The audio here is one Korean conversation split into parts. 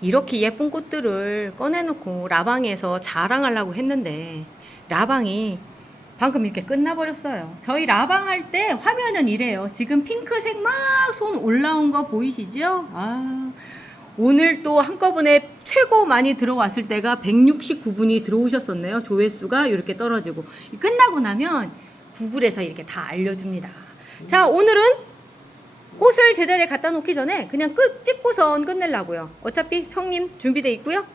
이렇게 예쁜 꽃들을 꺼내놓고 라방에서 자랑하려고 했는데 라방이 방금 이렇게 끝나버렸어요. 저희 라방 할 때 화면은 이래요. 지금 핑크색 막 손 올라온 거 보이시죠? 오늘 또 한꺼번에 최고 많이 들어왔을 때가 169분이 들어오셨었네요. 조회수가 이렇게 떨어지고 끝나고 나면 구글에서 이렇게 다 알려줍니다. 자, 오늘은 꽃을 제자리에 갖다 놓기 전에 그냥 찍고선 끝내려고요. 어차피 청림 준비돼 있고요.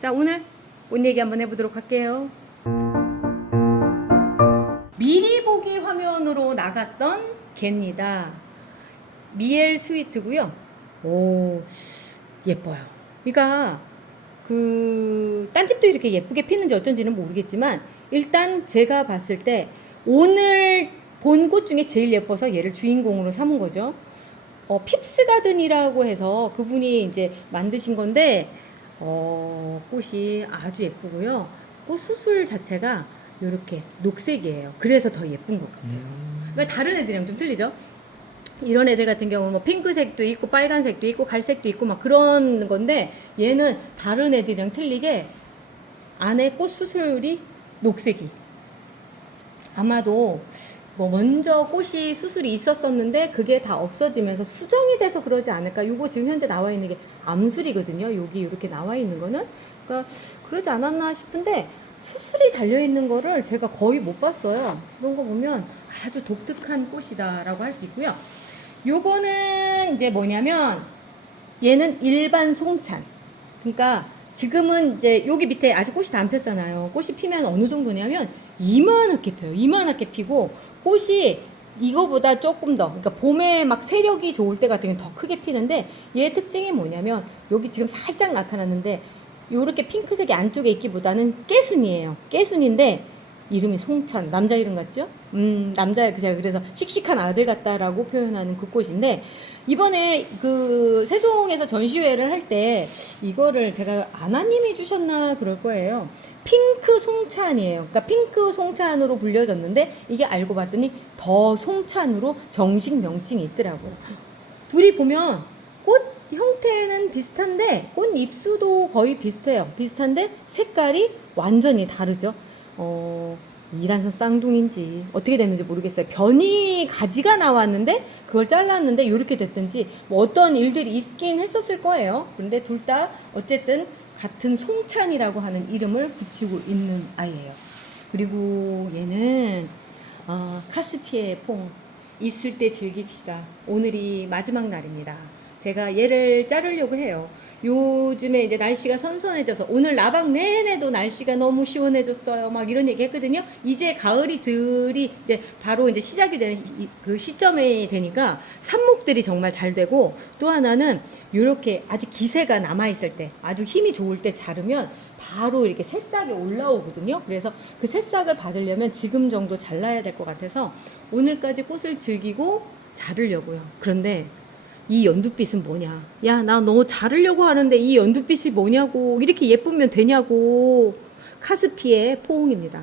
자, 오늘 옷 얘기 한번 해보도록 할게요. 미리 보기 화면으로 나갔던 개입니다. 미엘 스위트고요. 오, 예뻐요. 그러니까 딴 집도 이렇게 예쁘게 피는지 어쩐지는 모르겠지만 일단 제가 봤을 때 오늘 본 꽃 중에 제일 예뻐서 얘를 주인공으로 삼은 거죠. 핍스 가든이라고 해서 그분이 이제 만드신 건데 꽃이 아주 예쁘고요. 꽃 수술 자체가 이렇게 녹색이에요. 그래서 더 예쁜 것 같아요. 그러니까 다른 애들이랑 좀 틀리죠. 이런 애들 같은 경우는 뭐 핑크색도 있고 빨간색도 있고 갈색도 있고 막 그런 건데 얘는 다른 애들이랑 틀리게 안에 꽃 수술이 녹색이. 아마도 뭐 먼저 꽃이 수술이 있었었는데 그게 다 없어지면서 수정이 돼서 그러지 않을까. 요거 지금 현재 나와 있는 게 암술이거든요. 여기 이렇게 나와 있는 거는. 그러니까 그러지 않았나 싶은데 수술이 달려있는 거를 제가 거의 못 봤어요. 그런 거 보면 아주 독특한 꽃이다라고 할 수 있고요. 요거는 이제 뭐냐면 얘는 일반 송찬. 그러니까 지금은 이제 여기 밑에 아직 꽃이 다 안 폈잖아요. 꽃이 피면 어느 정도냐면 이만하게 펴요. 이만하게 피고 꽃이 이거보다 조금 더, 그러니까 봄에 막 세력이 좋을 때 같은 경우는 더 크게 피는데 얘의 특징이 뭐냐면 여기 지금 살짝 나타났는데 요렇게 핑크색이 안쪽에 있기보다는 깨순이에요. 깨순인데 이름이 송찬. 남자 이름 같죠? 남자, 제가 그래서 씩씩한 아들 같다라고 표현하는 그 꽃인데 이번에 그 세종에서 전시회를 할 때 이거를 제가 아나님이 주셨나 그럴 거예요. 핑크 송찬이에요. 그러니까 핑크 송찬으로 불려졌는데 이게 알고 봤더니 더 송찬으로 정식 명칭이 있더라고요. 둘이 보면 꽃 형태는 비슷한데 꽃 잎수도 거의 비슷해요. 비슷한데 색깔이 완전히 다르죠. 이란선 쌍둥이인지 어떻게 됐는지 모르겠어요. 변이 가지가 나왔는데 그걸 잘랐는데 이렇게 됐든지 뭐 어떤 일들이 있긴 했었을 거예요. 그런데 둘 다 어쨌든 같은 송찬이라고 하는 이름을 붙이고 있는 아이예요. 그리고 얘는 카스피의 퐁 있을 때 즐깁시다. 오늘이 마지막 날입니다. 제가 얘를 자르려고 해요. 요즘에 이제 날씨가 선선해져서 오늘 라방 내내도 날씨가 너무 시원해졌어요. 막 이런 얘기 했거든요. 이제 가을이 들이 이제 바로 이제 시작이 되는 그 시점이 되니까 삽목들이 정말 잘 되고 또 하나는 요렇게 아직 기세가 남아있을 때 아주 힘이 좋을 때 자르면 바로 이렇게 새싹이 올라오거든요. 그래서 그 새싹을 받으려면 지금 정도 잘라야 될 것 같아서 오늘까지 꽃을 즐기고 자르려고요. 그런데 이 연두빛은 뭐냐? 야, 나 너 자르려고 하는데 이 연두빛이 뭐냐고. 이렇게 예쁘면 되냐고. 카스피의 포옹입니다.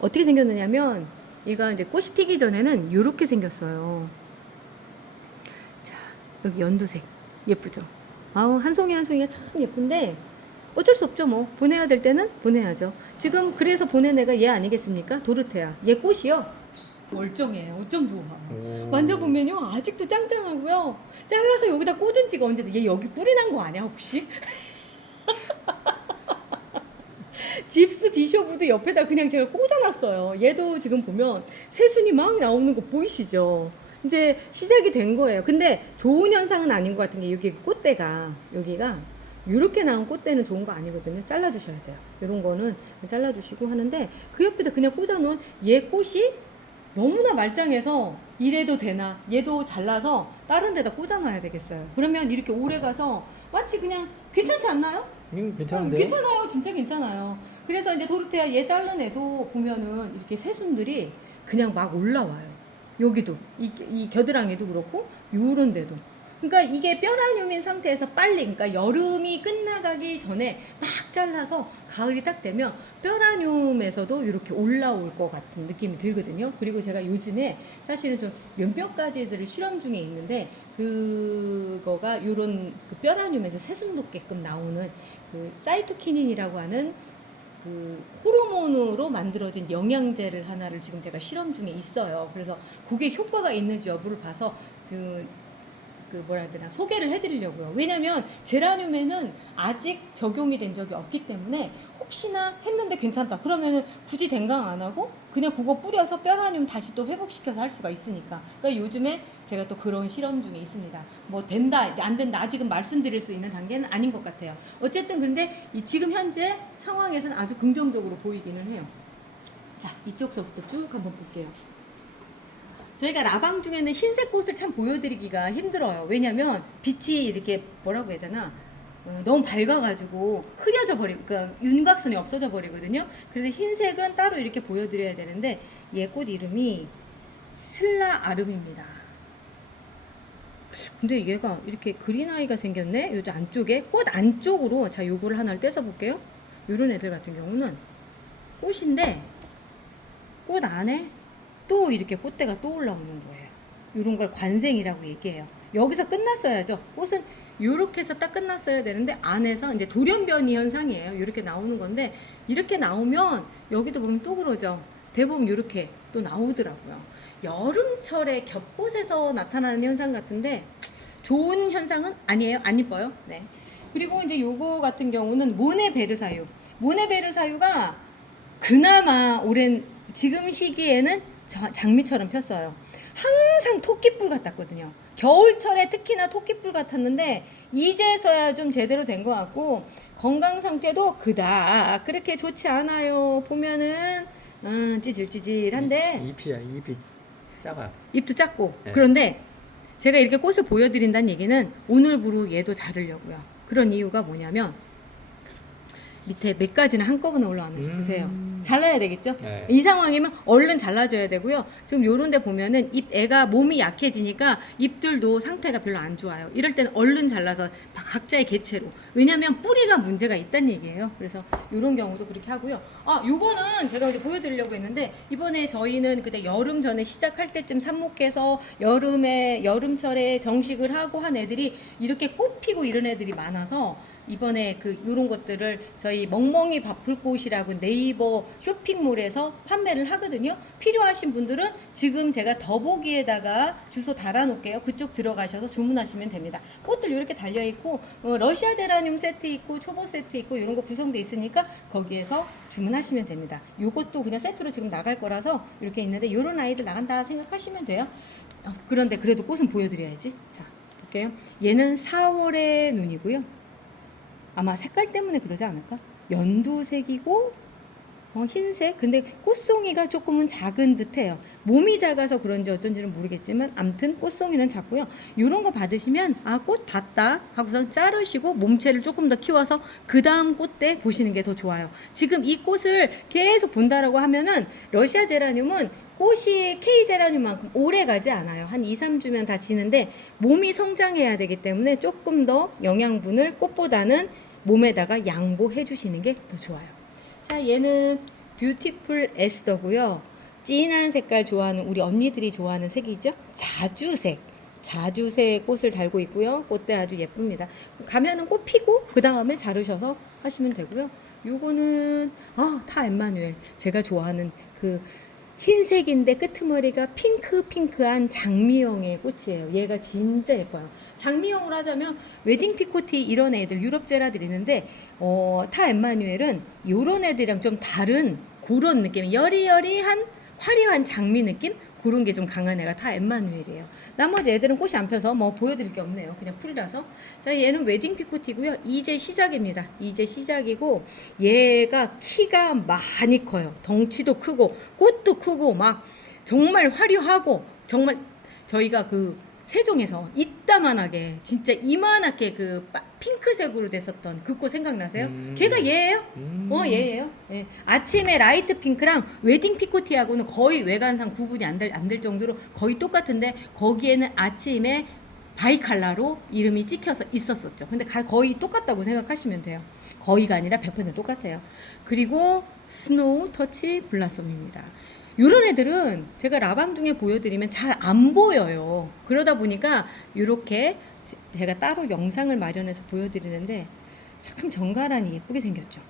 어떻게 생겼느냐면 얘가 이제 꽃이 피기 전에는 이렇게 생겼어요. 자, 여기 연두색. 예쁘죠? 아우, 한 송이 한 송이가 참 예쁜데 어쩔 수 없죠, 뭐. 보내야 될 때는 보내야죠. 지금 그래서 보낸 애가 얘 아니겠습니까? 도르테아. 얘 꽃이요. 멀쩡해요. 어쩜 좋아. 만져보면요. 아직도 짱짱하고요. 잘라서 여기다 꽂은 지가 언제, 얘 여기 뿌리 난 거 아니야, 혹시? 집스 비쇼브도 옆에다 그냥 제가 꽂아놨어요. 얘도 지금 보면 새순이 막 나오는 거 보이시죠? 이제 시작이 된 거예요. 근데 좋은 현상은 아닌 것 같은 게 여기 꽃대가, 여기가 이렇게 나온 꽃대는 좋은 거 아니거든요. 잘라주셔야 돼요. 이런 거는 잘라주시고 하는데 그 옆에다 그냥 꽂아놓은 얘 꽃이 너무나 말짱해서 이래도 되나 얘도 잘라서 다른 데다 꽂아놔야 되겠어요. 그러면 이렇게 오래 가서 마치 그냥 괜찮지 않나요? 괜찮은데요? 괜찮아요. 진짜 괜찮아요. 그래서 이제 도르테아 얘 자른 애도 보면은 이렇게 새순들이 그냥 막 올라와요. 여기도 이 겨드랑이도 그렇고 요런 데도. 그러니까 이게 뼈라뇽인 상태에서 빨리, 그러니까 여름이 끝나가기 전에 막 잘라서 가을이 딱 되면 뼈라뇽에서도 이렇게 올라올 것 같은 느낌이 들거든요. 그리고 제가 요즘에 사실은 좀 몇몇 가지들을 실험 중에 있는데, 그거가 요런 그 뼈라뇽에서 세순 돋게끔 나오는 그 사이토키닌이라고 하는 그 호르몬으로 만들어진 영양제를 하나를 지금 제가 실험 중에 있어요. 그래서 그게 효과가 있는지 여부를 봐서 그 뭐라 해야 되나 소개를 해드리려고요. 왜냐면 제라늄에는 아직 적용이 된 적이 없기 때문에 혹시나 했는데 괜찮다 그러면은 굳이 댕강 안 하고 그냥 그거 뿌려서 뼈라늄 다시 또 회복시켜서 할 수가 있으니까. 그러니까 요즘에 제가 또 그런 실험 중에 있습니다. 뭐 된다 안 된다 아직은 말씀드릴 수 있는 단계는 아닌 것 같아요. 어쨌든 근데 이 지금 현재 상황에서는 아주 긍정적으로 보이기는 해요. 자, 이쪽서부터 쭉 한번 볼게요. 저희가 라방 중에는 흰색 꽃을 참 보여드리기가 힘들어요. 왜냐면 빛이 이렇게 뭐라고 해야 되나 너무 밝아가지고 흐려져 버리고, 그러니까 윤곽선이 없어져 버리거든요. 그래서 흰색은 따로 이렇게 보여드려야 되는데 얘 꽃 이름이 슬라 아름입니다. 근데 얘가 이렇게 그린 아이가 생겼네. 요 안쪽에 꽃 안쪽으로 자 요거를 하나를 떼서 볼게요. 요런 애들 같은 경우는 꽃인데 꽃 안에 또 이렇게 꽃대가 또 올라오는 거예요. 이런 걸 관생이라고 얘기해요. 여기서 끝났어야죠. 꽃은 이렇게 해서 딱 끝났어야 되는데 안에서 이제 돌연변이 현상이에요. 이렇게 나오는 건데 이렇게 나오면 여기도 보면 또 그러죠. 대부분 이렇게 또 나오더라고요. 여름철에 겹꽃에서 나타나는 현상 같은데 좋은 현상은 아니에요. 안 이뻐요. 네. 그리고 이제 요거 같은 경우는 모네베르사유. 모네베르사유가 그나마 오랜 지금 시기에는 장미처럼 폈어요. 항상 토끼뿔 같았거든요. 겨울철에 특히나 토끼뿔 같았는데 이제서야 좀 제대로 된 것 같고 건강 상태도 그닥 그렇게 좋지 않아요. 보면은 찌질찌질한데 잎이 작아요. 잎도 작고. 네. 그런데 제가 이렇게 꽃을 보여드린다는 얘기는 오늘부로 얘도 자르려고요. 그런 이유가 뭐냐면 밑에 몇 가지는 한꺼번에 올라왔는지 보세요. 잘라야 되겠죠? 네. 이 상황이면 얼른 잘라줘야 되고요. 지금 요런 데 보면은 애가 몸이 약해지니까 잎들도 상태가 별로 안 좋아요. 이럴 때는 얼른 잘라서 각자의 개체로. 왜냐면 뿌리가 문제가 있다는 얘기예요. 그래서 요런 경우도 그렇게 하고요. 요거는 제가 이제 보여드리려고 했는데 이번에 저희는 그때 여름 전에 시작할 때쯤 삽목해서 여름철에 정식을 하고 한 애들이 이렇게 꽃 피고 이런 애들이 많아서 이번에 요런 것들을 저희 멍멍이 바쁠꽃이라고 네이버 쇼핑몰에서 판매를 하거든요. 필요하신 분들은 지금 제가 더보기에다가 주소 달아놓을게요. 그쪽 들어가셔서 주문하시면 됩니다. 꽃들 이렇게 달려있고 러시아 제라늄 세트 있고 초보 세트 있고 이런 거 구성돼 있으니까 거기에서 주문하시면 됩니다. 요것도 그냥 세트로 지금 나갈 거라서 이렇게 있는데 요런 아이들 나간다 생각하시면 돼요. 그런데 그래도 꽃은 보여드려야지. 자, 볼게요. 얘는 4월의 눈이고요. 아마 색깔 때문에 그러지 않을까? 연두색이고 흰색. 근데 꽃송이가 조금은 작은 듯해요. 몸이 작아서 그런지 어쩐지는 모르겠지만 암튼 꽃송이는 작고요. 이런 거 받으시면 꽃 봤다 하고서 자르시고 몸체를 조금 더 키워서 그 다음 꽃 때 보시는 게 더 좋아요. 지금 이 꽃을 계속 본다라고 하면은 러시아 제라늄은 꽃이 K 제라늄만큼 오래 가지 않아요. 한 2, 3주면 다 지는데 몸이 성장해야 되기 때문에 조금 더 영양분을 꽃보다는 몸에다가 양보해 주시는 게 더 좋아요. 자, 얘는 뷰티풀 에스더고요. 진한 색깔 좋아하는 우리 언니들이 좋아하는 색이죠. 자주색 꽃을 달고 있고요. 꽃대 아주 예쁩니다. 가면은 꽃 피고 그 다음에 자르셔서 하시면 되고요. 요거는 타 엠마누엘 제가 좋아하는 그 흰색인데 끄트머리가 핑크한 장미형의 꽃이에요. 얘가 진짜 예뻐요. 장미형으로 하자면 웨딩 피코티 이런 애들 유럽 제라들이 있는데 타 엠마누엘은 요런 애들이랑 좀 다른 그런 느낌, 여리여리한 화려한 장미 느낌? 그런 게 좀 강한 애가 타 엠마누엘이에요. 나머지 애들은 꽃이 안 펴서 뭐 보여드릴 게 없네요. 그냥 풀이라서. 자, 얘는 웨딩 피코티고요. 이제 시작입니다. 이제 시작이고 얘가 키가 많이 커요. 덩치도 크고 꽃도 크고 막 정말 화려하고 정말 저희가 세종에서 이따만하게 진짜 이만하게 핑크색으로 됐었던 그 꽃 생각나세요? 걔가 얘예요? 얘예요. 예. 아침에 라이트 핑크랑 웨딩 피코티하고는 거의 외관상 구분이 안 될 정도로 거의 똑같은데 거기에는 아침에 바이칼라로 이름이 찍혀서 있었었죠. 근데 거의 똑같다고 생각하시면 돼요. 거의가 아니라 100% 똑같아요. 그리고 스노우 터치 블라썸입니다. 이런 애들은 제가 라방 중에 보여드리면 잘 안 보여요. 그러다 보니까 이렇게 제가 따로 영상을 마련해서 보여드리는데 참 정갈하니 예쁘게 생겼죠.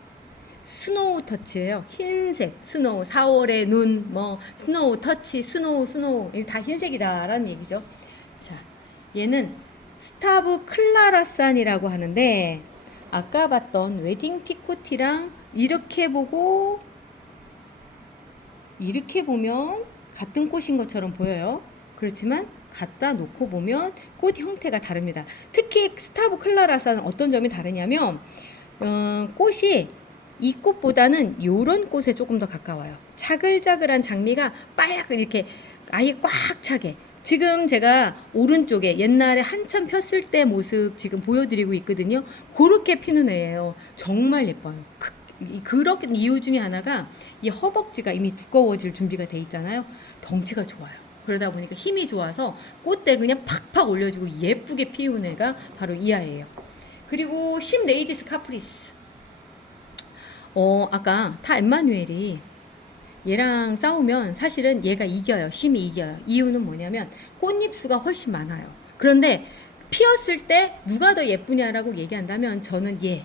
스노우 터치예요. 흰색 스노우, 4월의 눈, 뭐 스노우 터치, 스노우 이게 다 흰색이다라는 얘기죠. 자, 얘는 스타브 클라라산이라고 하는데 아까 봤던 웨딩 피코티랑 이렇게 보고 이렇게 보면 같은 꽃인 것처럼 보여요. 그렇지만 갖다 놓고 보면 꽃 형태가 다릅니다. 특히 스타브 클라라산은 어떤 점이 다르냐면 꽃이 이 꽃보다는 요런 꽃에 조금 더 가까워요. 차글차글한 장미가 빨갛게 이렇게 아예 꽉 차게. 지금 제가 오른쪽에 옛날에 한참 폈을 때 모습 지금 보여드리고 있거든요. 그렇게 피는 애예요. 정말 예뻐요. 그렇게 이유 중에 하나가 이 허벅지가 이미 두꺼워질 준비가 돼 있잖아요. 덩치가 좋아요. 그러다 보니까 힘이 좋아서 꽃대 그냥 팍팍 올려주고 예쁘게 피우는 애가 바로 이 아이예요. 그리고 심 레이디스 카프리스. 아까 타 엠마누엘이 얘랑 싸우면 사실은 얘가 이겨요. 심이 이겨요. 이유는 뭐냐면 꽃잎수가 훨씬 많아요. 그런데 피었을 때 누가 더 예쁘냐라고 얘기한다면 저는 얘.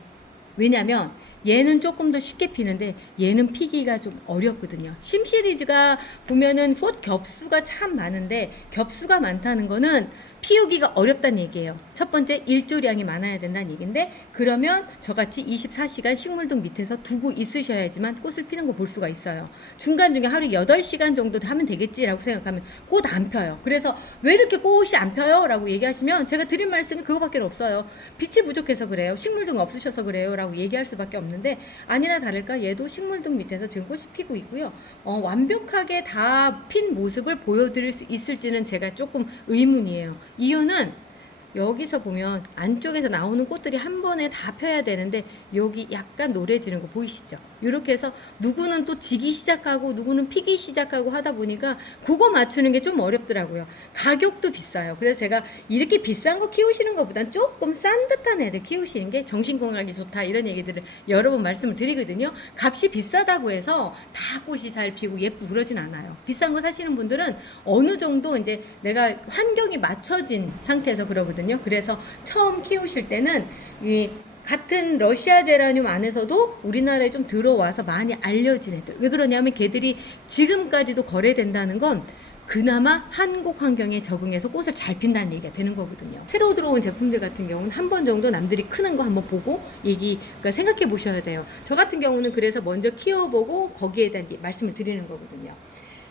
왜냐면 얘는 조금 더 쉽게 피는데 얘는 피기가 좀 어렵거든요. 심 시리즈가 보면은 꽃 겹수가 참 많은데 겹수가 많다는 거는 피우기가 어렵다는 얘기예요. 첫 번째 일조량이 많아야 된다는 얘기인데 그러면 저같이 24시간 식물등 밑에서 두고 있으셔야지만 꽃을 피는 거 볼 수가 있어요. 중간중에 하루 8시간 정도 하면 되겠지라고 생각하면 꽃 안 펴요. 그래서 왜 이렇게 꽃이 안 펴요? 라고 얘기하시면 제가 드릴 말씀이 그거밖에 없어요. 빛이 부족해서 그래요. 식물등 없으셔서 그래요. 라고 얘기할 수밖에 없는데 아니나 다를까 얘도 식물등 밑에서 지금 꽃이 피고 있고요. 완벽하게 다 핀 모습을 보여드릴 수 있을지는 제가 조금 의문이에요. 이유는 여기서 보면 안쪽에서 나오는 꽃들이 한 번에 다 펴야 되는데 여기 약간 노래지는 거 보이시죠? 이렇게 해서 누구는 또 지기 시작하고 누구는 피기 시작하고 하다 보니까 그거 맞추는 게 좀 어렵더라고요. 가격도 비싸요. 그래서 제가 이렇게 비싼 거 키우시는 것보단 조금 싼 듯한 애들 키우시는 게 정신건강에 좋다 이런 얘기들을 여러 번 말씀을 드리거든요. 값이 비싸다고 해서 다 꽃이 잘 피고 예쁘고 그러진 않아요. 비싼 거 사시는 분들은 어느 정도 이제 내가 환경이 맞춰진 상태에서 그러거든요. 그래서 처음 키우실 때는 이 같은 러시아 제라늄 안에서도 우리나라에 좀 들어와서 많이 알려진 애들. 왜 그러냐면 걔들이 지금까지도 거래된다는 건 그나마 한국 환경에 적응해서 꽃을 잘 핀다는 얘기가 되는 거거든요. 새로 들어온 제품들 같은 경우는 한 번 정도 남들이 크는 거 한번 보고 그러니까 생각해 보셔야 돼요. 저 같은 경우는 그래서 먼저 키워보고 거기에 대한 말씀을 드리는 거거든요.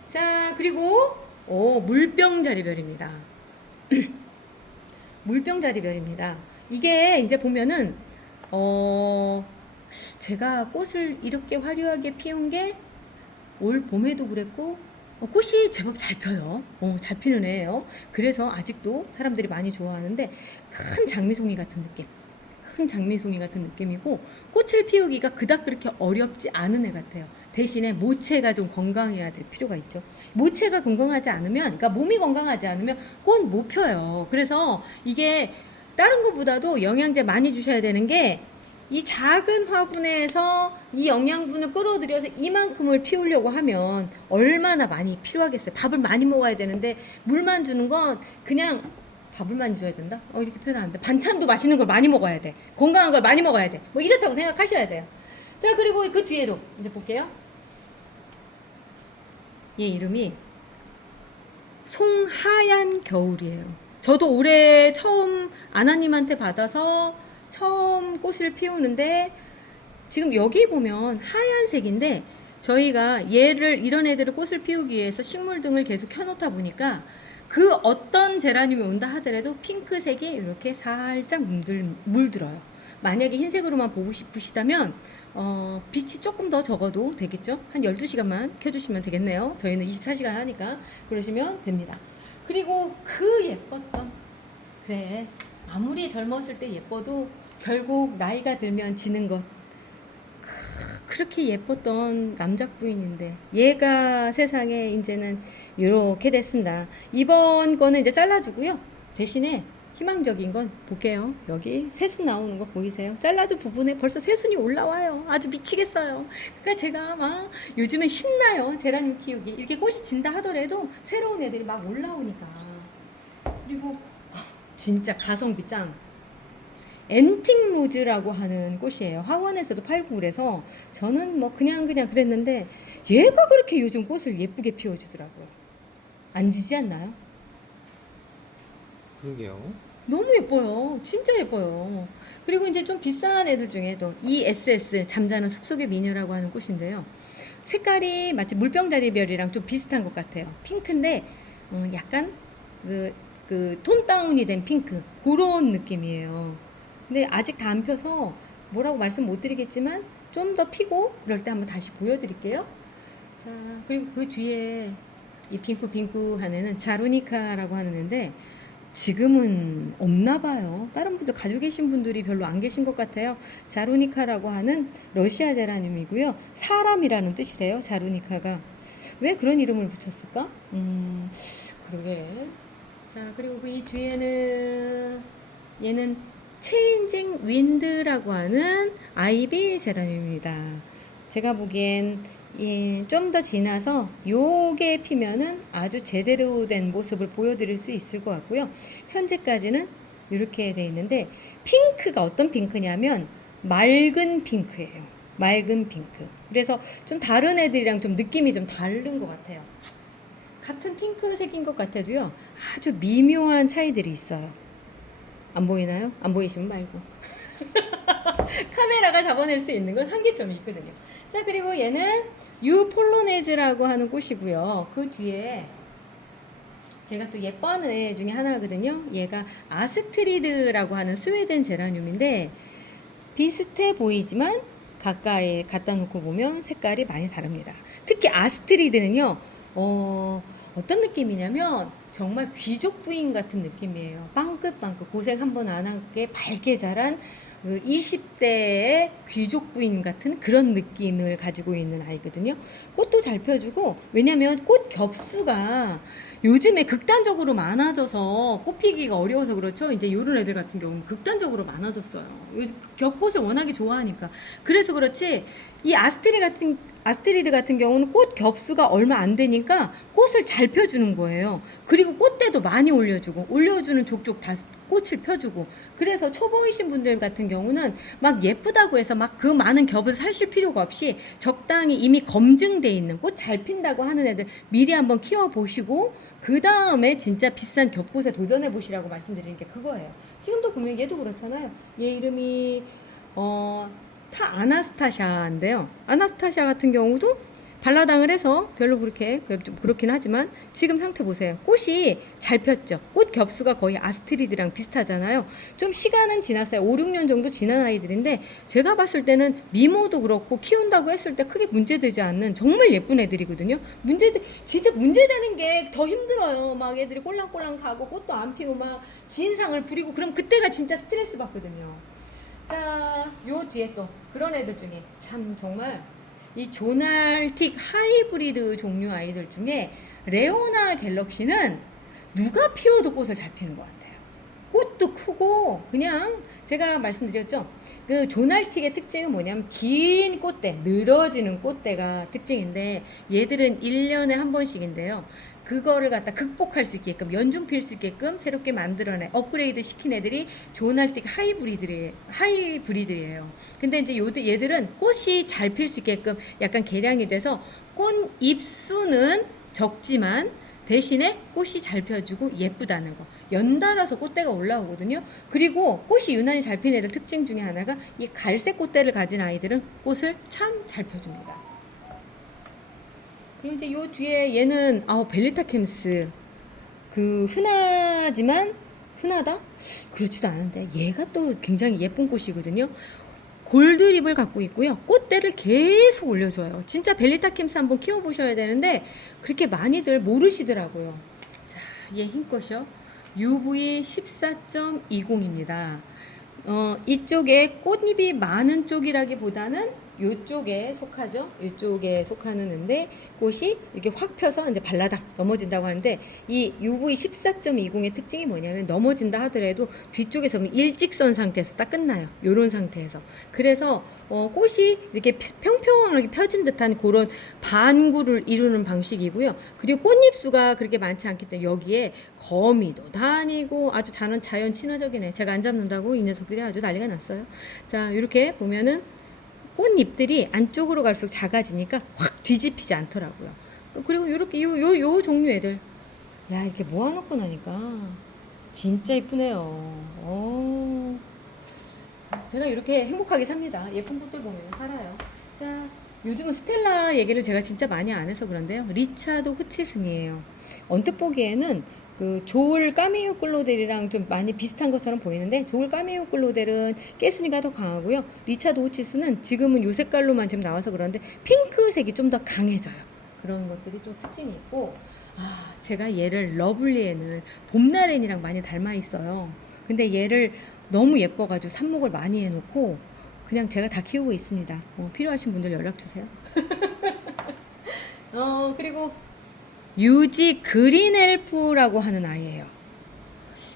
자, 그리고 물병자리별입니다. 물병자리별입니다. 이게 이제 보면은 제가 꽃을 이렇게 화려하게 피운 게 올 봄에도 그랬고 꽃이 제법 잘 펴요. 잘 피는 애예요. 그래서 아직도 사람들이 많이 좋아하는데 큰 장미송이 같은 느낌. 큰 장미송이 같은 느낌이고 꽃을 피우기가 그닥 그렇게 어렵지 않은 애 같아요. 대신에 모체가 좀 건강해야 될 필요가 있죠. 모체가 건강하지 않으면, 그러니까 몸이 건강하지 않으면 꽃 못 펴요. 그래서 이게 다른 것보다도 영양제 많이 주셔야 되는 게 이 작은 화분에서 이 영양분을 끌어들여서 이만큼을 피우려고 하면 얼마나 많이 필요하겠어요. 밥을 많이 먹어야 되는데 물만 주는 건 그냥 밥을 많이 줘야 된다? 이렇게 표현하는데 반찬도 맛있는 걸 많이 먹어야 돼. 건강한 걸 많이 먹어야 돼. 뭐 이렇다고 생각하셔야 돼요. 자, 그리고 그 뒤에도 이제 볼게요. 얘 이름이 송하얀 겨울이에요. 저도 올해 처음 아나님한테 받아서 처음 꽃을 피우는데 지금 여기 보면 하얀색인데 저희가 이런 애들을 꽃을 피우기 위해서 식물등을 계속 켜놓다 보니까 그 어떤 제라늄이 온다 하더라도 핑크색이 이렇게 살짝 물들어요. 만약에 흰색으로만 보고 싶으시다면 빛이 조금 더 적어도 되겠죠. 한 12시간만 켜주시면 되겠네요. 저희는 24시간 하니까 그러시면 됩니다. 그리고 그 예뻤던 그래 아무리 젊었을 때 예뻐도 결국 나이가 들면 지는 것 그렇게 예뻤던 남작 부인인데 얘가 세상에 이제는 이렇게 됐습니다. 이번 거는 이제 잘라주고요. 대신에 희망적인 건 볼게요. 여기 새순 나오는 거 보이세요? 잘라준 부분에 벌써 새순이 올라와요. 아주 미치겠어요. 그러니까 제가 막 요즘엔 신나요. 제라늄 키우기. 이렇게 꽃이 진다 하더라도 새로운 애들이 막 올라오니까. 그리고 진짜 가성비 짱. 앤틱 로즈라고 하는 꽃이에요. 화원에서도 팔고 그래서 저는 뭐 그냥 그랬는데 얘가 그렇게 요즘 꽃을 예쁘게 피워주더라고요. 안 지지 않나요? 그러게요. 너무 예뻐요. 진짜 예뻐요. 그리고 이제 좀 비싼 애들 중에도 ESS 잠자는 숲속의 미녀라고 하는 꽃인데요. 색깔이 마치 물병자리별이랑 좀 비슷한 것 같아요. 핑크인데 약간 톤 다운이 된 핑크 그런 느낌이에요. 근데 아직 다 안 펴서 뭐라고 말씀 못 드리겠지만 좀 더 피고 그럴 때 한번 다시 보여드릴게요. 자, 그리고 그 뒤에 이 핑크 하는 자루니카라고 하는 애인데 지금은 없나 봐요. 다른 분들 가지고 계신 분들이 별로 안 계신 것 같아요. 자루니카라고 하는 러시아 제라늄이고요. 사람이라는 뜻이래요. 자루니카가. 왜 그런 이름을 붙였을까? 그러게. 자, 그리고 이 뒤에는 얘는 체인징 윈드라고 하는 아이비 제라늄입니다. 제가 보기엔 좀 더 지나서 요게 피면은 아주 제대로 된 모습을 보여드릴 수 있을 것 같고요. 현재까지는 이렇게 돼 있는데 핑크가 어떤 핑크냐면 맑은 핑크예요. 맑은 핑크. 그래서 좀 다른 애들이랑 좀 느낌이 좀 다른 것 같아요. 같은 핑크색인 것 같아도요. 아주 미묘한 차이들이 있어요. 안 보이나요? 안 보이시면 말고. 카메라가 잡아낼 수 있는 건 한계점이 있거든요. 자, 그리고 얘는 유폴로네즈라고 하는 꽃이고요. 그 뒤에 제가 또 예뻐하는 애 중에 하나거든요. 얘가 아스트리드라고 하는 스웨덴 제라늄인데 비슷해 보이지만 가까이 갖다 놓고 보면 색깔이 많이 다릅니다. 특히 아스트리드는요. 어떤 느낌이냐면 정말 귀족 부인 같은 느낌이에요. 빵긋빵긋 고생 한번 안 하게 밝게 자란 20대의 귀족 부인 같은 그런 느낌을 가지고 있는 아이거든요. 꽃도 잘 펴주고 왜냐면 꽃 겹수가 요즘에 극단적으로 많아져서 꽃 피기가 어려워서 그렇죠. 이제 요런 애들 같은 경우는 극단적으로 많아졌어요. 요즘 겹꽃을 워낙에 좋아하니까. 그래서 그렇지 이 아스트리드 같은 경우는 꽃 겹수가 얼마 안 되니까 꽃을 잘 펴주는 거예요. 그리고 꽃대도 많이 올려주는 족족 다 꽃을 펴주고 그래서 초보이신 분들 같은 경우는 막 예쁘다고 해서 막 그 많은 겹을 사실 필요가 없이 적당히 이미 검증돼 있는 꽃 잘 핀다고 하는 애들 미리 한번 키워보시고 그 다음에 진짜 비싼 겹꽃에 도전해 보시라고 말씀드리는 게 그거예요. 지금도 보면 얘도 그렇잖아요. 얘 이름이 아나스타샤인데요. 아나스타샤 같은 경우도 발라당을 해서 별로 그렇긴 하지만 지금 상태 보세요. 꽃이 잘 폈죠. 꽃 겹수가 거의 아스트리드랑 비슷하잖아요. 좀 시간은 지났어요. 5, 6년 정도 지난 아이들인데 제가 봤을 때는 미모도 그렇고 키운다고 했을 때 크게 문제되지 않는 정말 예쁜 애들이거든요. 진짜 문제되는 게 더 힘들어요. 막 애들이 꼴랑꼴랑 가고 꽃도 안 피고 막 진상을 부리고 그럼 그때가 진짜 스트레스 받거든요. 자, 요 뒤에 또 그런 애들 중에 참 정말 이 조날틱 하이브리드 종류 아이들 중에 레오나 갤럭시는 누가 피워도 꽃을 잘 피는 것 같아요. 꽃도 크고 그냥 제가 말씀드렸죠. 그 조날틱의 특징은 뭐냐면 긴 꽃대, 늘어지는 꽃대가 특징인데 얘들은 1년에 한 번씩인데요. 그거를 갖다 극복할 수 있게끔 연중 필 수 있게끔 새롭게 만들어내 업그레이드 시킨 애들이 조날틱 하이브리드예요. 근데 이제 얘들은 꽃이 잘 필 수 있게끔 약간 개량이 돼서 꽃 잎수는 적지만 대신에 꽃이 잘 펴주고 예쁘다는 거. 연달아서 꽃대가 올라오거든요. 그리고 꽃이 유난히 잘 피는 애들 특징 중에 하나가 이 갈색 꽃대를 가진 아이들은 꽃을 참 잘 펴줍니다. 그리고 이제 요 뒤에 얘는 벨리타 캠스 흔하다? 그렇지도 않은데 얘가 또 굉장히 예쁜 꽃이거든요. 골드립을 갖고 있고요. 꽃대를 계속 올려줘요. 진짜 벨리타 캠스 한번 키워보셔야 되는데 그렇게 많이들 모르시더라고요. 자, 얘 흰꽃이요. UV 14.20입니다. 이쪽에 꽃잎이 많은 쪽이라기보다는 요쪽에 속하죠. 요쪽에 속하는 애인데 꽃이 이렇게 확 펴서 이제 발라당 넘어진다고 하는데 이 UV 14.20의 특징이 뭐냐면 넘어진다 하더라도 뒤쪽에서 일직선 상태에서 딱 끝나요. 요런 상태에서. 그래서 꽃이 이렇게 평평하게 펴진 듯한 그런 반구를 이루는 방식이고요. 그리고 꽃잎수가 그렇게 많지 않기 때문에 여기에 거미도 다니고 아주 자연 친화적이네. 제가 안 잡는다고 이 녀석들이 아주 난리가 났어요. 자, 이렇게 보면은 꽃잎들이 안쪽으로 갈수록 작아지니까 확 뒤집히지 않더라고요. 그리고 이렇게 요 종류 애들, 야, 이렇게 모아놓고 나니까 진짜 이쁘네요. 제가 이렇게 행복하게 삽니다. 예쁜 꽃들 보면 살아요. 자, 요즘은 스텔라 얘기를 제가 진짜 많이 안 해서 그런데요. 리차드 호치슨이에요. 언뜻 보기에는 그 조울 까메오 끌로델이랑 좀 많이 비슷한 것처럼 보이는데, 조울 까메오 끌로델은 깨순이가 더 강하고요. 리차드 호치슨은 지금은 요 색깔로만 지금 나와서 그런데 핑크색이 좀 더 강해져요. 그런 것들이 또 특징이 있고, 제가 얘를 러블리엔을 봄나렌이랑 많이 닮아 있어요. 근데 얘를 너무 예뻐가지고 삽목을 많이 해놓고 그냥 제가 다 키우고 있습니다. 필요하신 분들 연락 주세요. 그리고 유지 그린 엘프라고 하는 아이예요.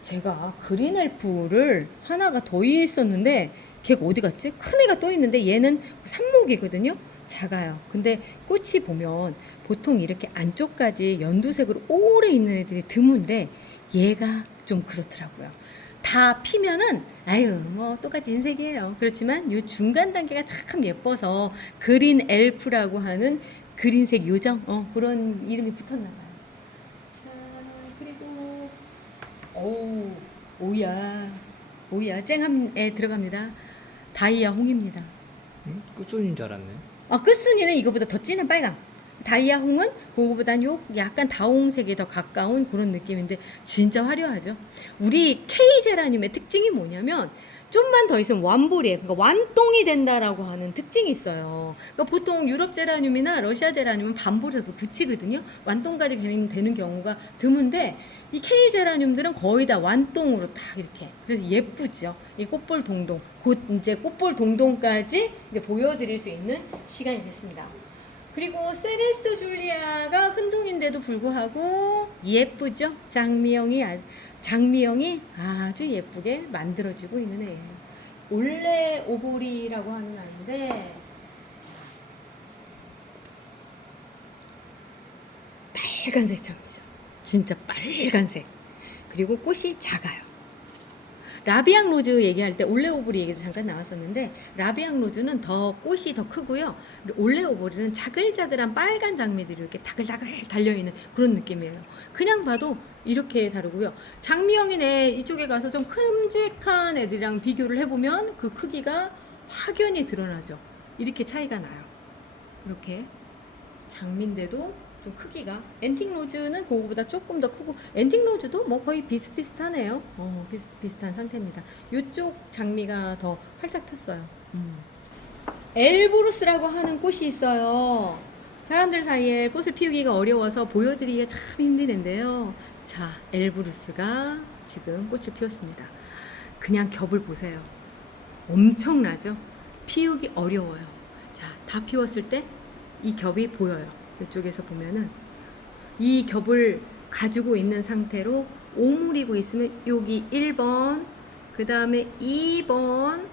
제가 그린 엘프를 하나가 더 있었는데 걔가 어디 갔지? 큰 애가 또 있는데 얘는 삽목이거든요. 작아요. 근데 꽃이 보면 보통 이렇게 안쪽까지 연두색으로 오래 있는 애들이 드문데 얘가 좀 그렇더라고요. 다 피면은 아유 뭐 똑같이 인색이에요. 그렇지만 이 중간 단계가 참 예뻐서 그린 엘프라고 하는 그린색 요정 그런 이름이 붙었나 봐요. 자, 그리고 오야 쨍함에 들어갑니다. 다이아 홍입니다. 응? 끝순인 줄 알았네. 끝순이는 이거보다 더 진한 빨강. 다이아 홍은 그거보단 약간 다홍색에 더 가까운 그런 느낌인데 진짜 화려하죠. 우리 K 제라늄의 특징이 뭐냐면 좀만 더 있으면 완볼이에요. 그러니까 완똥이 된다라고 하는 특징이 있어요. 그러니까 보통 유럽 제라늄이나 러시아 제라늄은 반볼에서 그치거든요. 완똥까지 되는 경우가 드문데 이 K 제라늄들은 거의 다 완똥으로 딱 이렇게. 그래서 예쁘죠. 이 꽃볼 동동. 곧 이제 꽃볼 동동까지 이제 보여드릴 수 있는 시간이 됐습니다. 그리고 세레스토 줄리아가 흔동인데도 불구하고 예쁘죠? 장미형이 아주 예쁘게 만들어지고 있는 애예요. 올레 오보리라고 하는 아이인데 빨간색 장미죠. 진짜 빨간색. 그리고 꽃이 작아요. 라비앙 로즈 얘기할 때 올레오보리 얘기도 잠깐 나왔었는데, 라비앙 로즈는 더 꽃이 더 크고요. 올레오보리는 자글자글한 빨간 장미들이 이렇게 다글다글 달려있는 그런 느낌이에요. 그냥 봐도 이렇게 다르고요. 장미형인 애 이쪽에 가서 좀 큼직한 애들이랑 비교를 해보면 그 크기가 확연히 드러나죠. 이렇게 차이가 나요. 이렇게 장미인데도 좀 크기가, 엔틱 로즈는 그거보다 조금 더 크고, 엔틱 로즈도 뭐 거의 비슷비슷하네요. 비슷비슷한 상태입니다. 이쪽 장미가 더 활짝 폈어요. 엘브루스라고 하는 꽃이 있어요. 사람들 사이에 꽃을 피우기가 어려워서 보여드리기가 참 힘드는데요. 자, 엘브루스가 지금 꽃을 피웠습니다. 그냥 겹을 보세요. 엄청나죠? 피우기 어려워요. 자, 다 피웠을 때 이 겹이 보여요. 이쪽에서 보면은 이 겹을 가지고 있는 상태로 오므리고 있으면 여기 1번, 그 다음에 2번,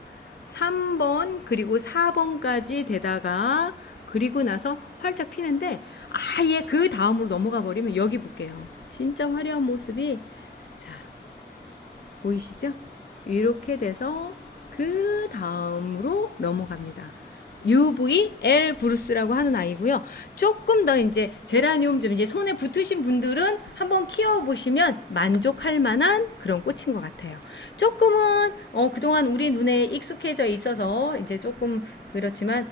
3번, 그리고 4번까지 되다가 그리고 나서 활짝 피는데 아예 그 다음으로 넘어가 버리면 여기 볼게요. 진짜 화려한 모습이, 자, 보이시죠? 이렇게 돼서 그 다음으로 넘어갑니다. UV 엘브루스라고 하는 아이고요. 조금 더 이제 제라늄 좀 이제 손에 붙으신 분들은 한번 키워보시면 만족할 만한 그런 꽃인 것 같아요. 조금은 그동안 우리 눈에 익숙해져 있어서 이제 조금 그렇지만,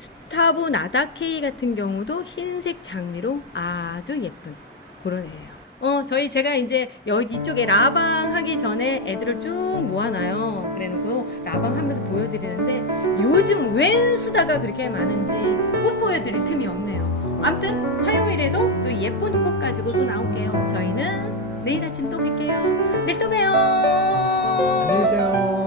스타브 나다케이 같은 경우도 흰색 장미로 아주 예쁜 그런 애예요. 제가 이제 이쪽에 라방 하기 전에 애들을 쭉 모아놔요. 그래놓고 라방 하면서 보여드리는데 요즘 웬 수다가 그렇게 많은지 꽃 보여드릴 틈이 없네요. 아무튼 화요일에도 또 예쁜 꽃 가지고 또 나올게요. 저희는 내일 아침 또 뵐게요. 내일 또 봬요. 안녕히 계세요.